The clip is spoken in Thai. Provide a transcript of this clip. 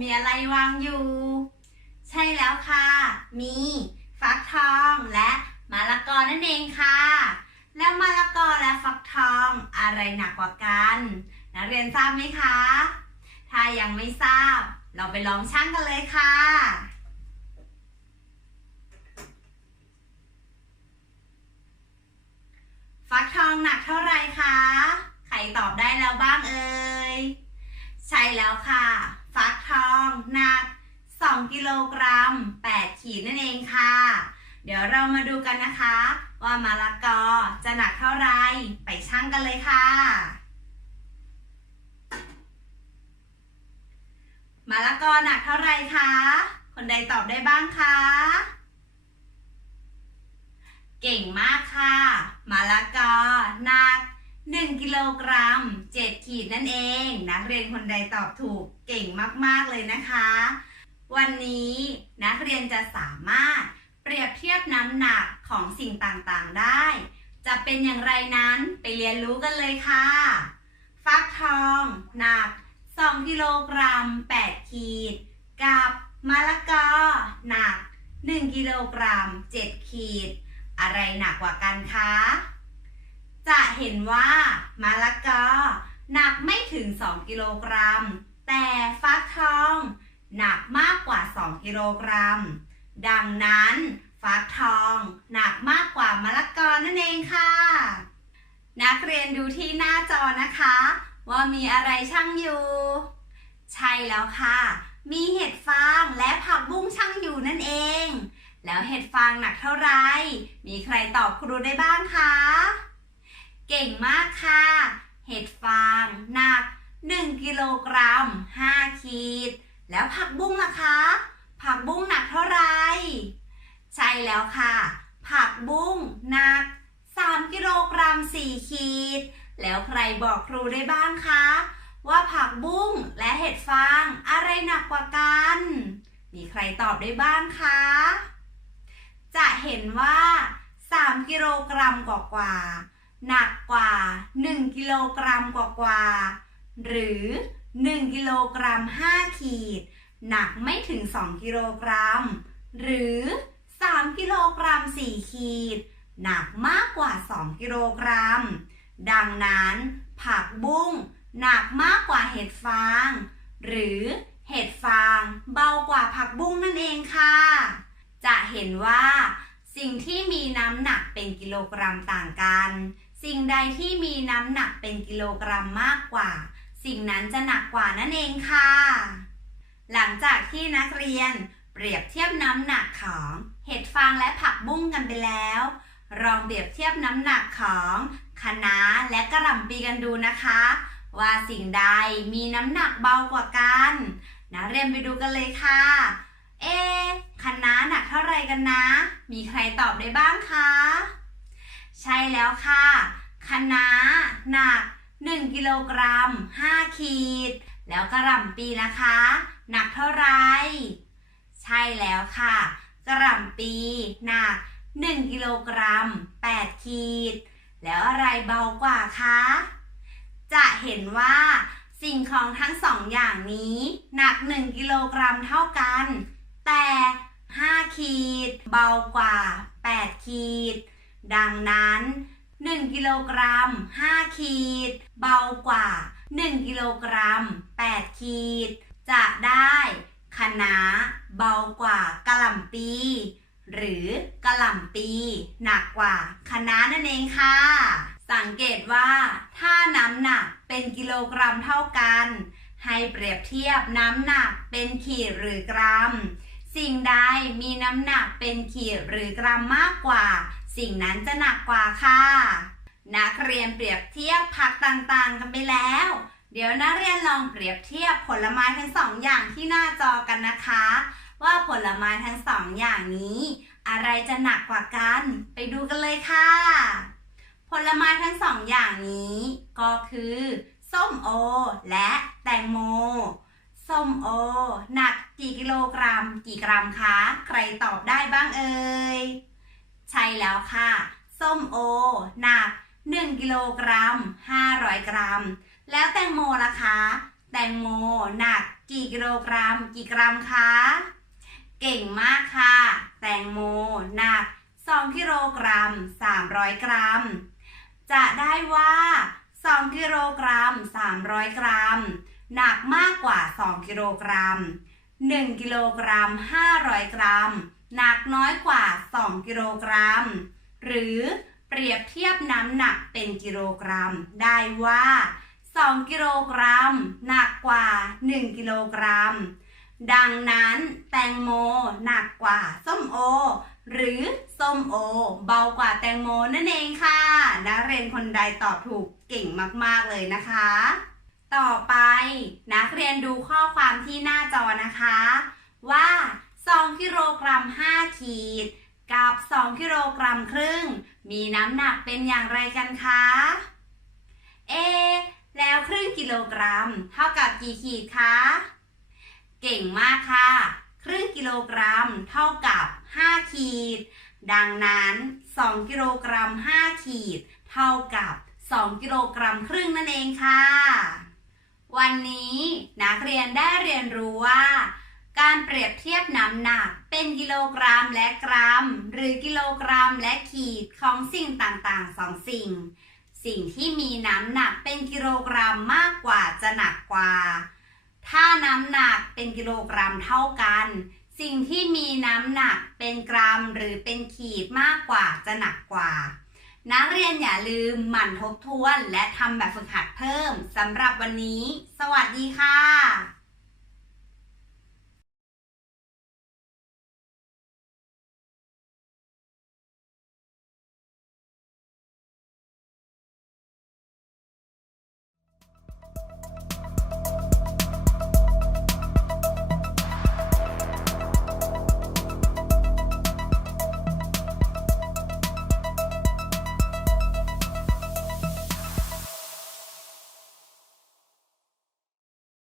มีอะไรวางอยู่ ใช่แล้วค่ะ มีฟักทองและมะละกอนั่นเองค่ะ แล้วมะละกอและฟักทองอะไรหนักกว่ากันนักเรียนทราบไหมคะ ถ้ายังไม่ทราบ เราไปลองชั่งกันเลยค่ะฟักทองหนักเท่าไรคะ ใครตอบได้แล้วบ้างเอ่ย ใช่แล้วค่ะ ฟักทองหนัก 2 กิโลกรัม 8 ขีดนั่นเองค่ะ เดี๋ยวเรามาดูกันนะคะ ว่ามะละกอจะหนักเท่าไรไปชั่งกันเลยค่ะมะละกอหนักเท่าไรคะ คนใดตอบได้บ้างคะ เก่งมากค่ะมะละกอหนัก 1กิโลกรัม7ขีดนั่นเอง นักเรียนคนใดตอบถูกเก่งมากๆเลยนะคะ วันนี้นักเรียนจะสามารถเปรียบเทียบน้ำหนักของสิ่งต่างๆได้ จะเป็นอย่างไรนั้นไปเรียนรู้กันเลยค่ะ ฟักทองหนัก 2 กิโลกรัม 8 ขีด กับมะละกอหนัก 1 กิโลกรัม 7 ขีด อะไรหนักกว่ากันคะ จะเห็นว่ามะละกอหนักไม่ถึง 2 กิโลกรัม แต่ฟักทอง หนักมากกว่า 2 กิโลกรัม ดังนั้น ฟักทอง หนักมากกว่ามะละกอนั่นเองค่ะ นักเรียนดูที่หน้าจอนะคะ ว่ามีอะไรช่างอยู่ ใช่แล้วค่ะ มีเห็ดฟางและผักบุ้งช่างอยู่นั่นเอง แล้วเห็ดฟางหนักเท่าไหร่มีใครตอบครูได้บ้างคะ เก่งมากค่ะ เห็ดฟางหนัก 1 กิโลกรัม 5 ขีด แล้วผักบุ้งล่ะคะ ผักบุ้งหนักเท่าไหร่ใช่แล้วค่ะ ผักบุ้งหนัก 3 กิโลกรัม 4 ขีด แล้วใครบอกครูได้บ้างคะ ว่าผักบุ้งและเห็ดฟางอะไรหนักกว่ากัน มีใครตอบได้บ้างคะ จะเห็นว่า 3 กิโลกรัมกว่า หนักกว่า 1 กิโลกรัมกว่าๆหรือ 1 กิโลกรัม 5 ขีด หนักไม่ถึง 2 กิโลกรัม หรือ 3 กิโลกรัม 4 ขีด หนักมากกว่า 2 กิโลกรัม ดังนั้น ผักบุ้งหนักมากกว่าเห็ดฟาง หรือเห็ดฟางเบากว่าผักบุ้งนั่นเองค่ะ จะเห็นว่า สิ่งที่มีน้ำหนักเป็นกิโลกรัมต่างกัน สิ่งใดที่มีน้ำหนักเป็นกิโลกรัมมากกว่า สิ่งนั้นจะหนักกว่านั่นเองค่ะ หลังจากที่นักเรียนเปรียบเทียบน้ำหนักของเห็ดฟางและผักบุ้งกันไปแล้ว ลองเปรียบเทียบน้ำหนักของคะน้าและกระหล่ำปีกันดูนะคะ ว่าสิ่งใดมีน้ำหนักเบากว่ากันนักเรียนไปดูกันเลยค่ะ เอ๊คะน้าหนักเท่าไรกันนะ มีใครตอบได้บ้างคะ ใช่แล้วค่ะคะน้าหนัก 1 กิโลกรัม 5 ขีด แล้วกระหล่ำปีนะคะ หนักเท่าไร ใช่แล้วค่ะ กระหล่ำปีหนัก 1 กิโลกรัม 8 ขีด แล้วอะไรเบากว่าคะ จะเห็นว่าสิ่งของทั้งสองอย่างนี้ หนัก 1 กิโลกรัมเท่ากัน แต่ 5 ขีด เบากว่า 8 ขีด ดังนั้น 1 กิโลกรัม 5 ขีด เบากว่า 1 กิโลกรัม 8 ขีด จะได้คะน้าเบากว่ากะหล่ำปี หรือกะหล่ำปี หนักกว่าคะน้านั่นเองค่ะ สังเกตว่าถ้าน้ำหนักเป็นกิโลกรัมเท่ากัน ให้เปรียบเทียบน้ำหนักเป็นขีดหรือกรัม สิ่งใดมีน้ำหนักเป็นขีดหรือกรัมมากกว่า สิ่งนั้นจะหนักกว่าค่ะ นักเรียนเปรียบเทียบผักต่างๆ กันไปแล้ว เดี๋ยวนักเรียนลองเปรียบเทียบผลไม้ทั้งสองอย่างที่หน้าจอกันนะคะ ว่าผลไม้ทั้งสองอย่างนี้ อะไรจะหนักกว่ากัน ไปดูกันเลยค่ะ ผลไม้ทั้งสองอย่างนี้ ก็คือ ส้มโอ และแตงโมส้มโอ หนักกี่กิโลกรัม กี่กรัมคะ ใครตอบได้บ้างเอ่ย ใช่แล้วค่ะ ส้มโอ หนัก 1 กิโลกรัม 500 กรัม แล้วแตงโมล่ะคะ แตงโมหนักกี่กิโลกรัม กี่กรัมคะ เก่งมากค่ะ แตงโมหนัก 2 กิโลกรัม 300 กรัม จะได้ว่า 2 กิโลกรัม 300 กรัม หนักมากกว่า 2 กิโลกรัม 1 กิโลกรัม 500 กรัม หนักน้อยกว่า 2 กิโลกรัม หรือเปรียบเทียบน้ำหนักเป็นกิโลกรัม ได้ว่า 2 กิโลกรัม หนักกว่า 1 กิโลกรัม ดังนั้นแตงโมหนักกว่าส้มโอ หรือส้มโอ เบากว่าแตงโมนั่นเองค่ะ นักเรียนคนใดตอบถูกเก่งมากๆเลยนะคะ ต่อไปนักเรียนดูข้อความที่หน้าจอนะคะ ว่า 2กิโลกรัม5ขีด กับ 2กิโลกรัมครึ่ง มีน้ำหนักเป็นอย่างไรกันคะ เอ แล้วครึ่งกิโลกรัม เท่ากับกี่ขีดคะ เก่งมากค่ะ ครึ่งกิโลกรัม เท่ากับ 5 ขีด ดังนั้น 2 กิโลกรัม 5 ขีด เท่ากับ 2 กิโลกรัมครึ่งนั่นเองค่ะ วันนี้นักเรียนได้เรียนรู้ว่า การเปรียบเทียบน้ำหนักเป็นกิโลกรัมและกรัม หรือกิโลกรัมและขีดของสิ่งต่างๆสองสิ่ง สิ่งที่มีน้ำหนักเป็นกิโลกรัมมากกว่าจะหนักกว่า ถ้าน้ำหนักเป็นกิโลกรัมเท่ากัน สิ่งที่มีน้ำหนักเป็นกรัมหรือเป็นขีดมากกว่าจะหนักกว่า นักเรียนอย่าลืมหมั่นทบทวนและทำแบบฝึกหัดเพิ่มสำหรับวันนี้ สวัสดีค่ะ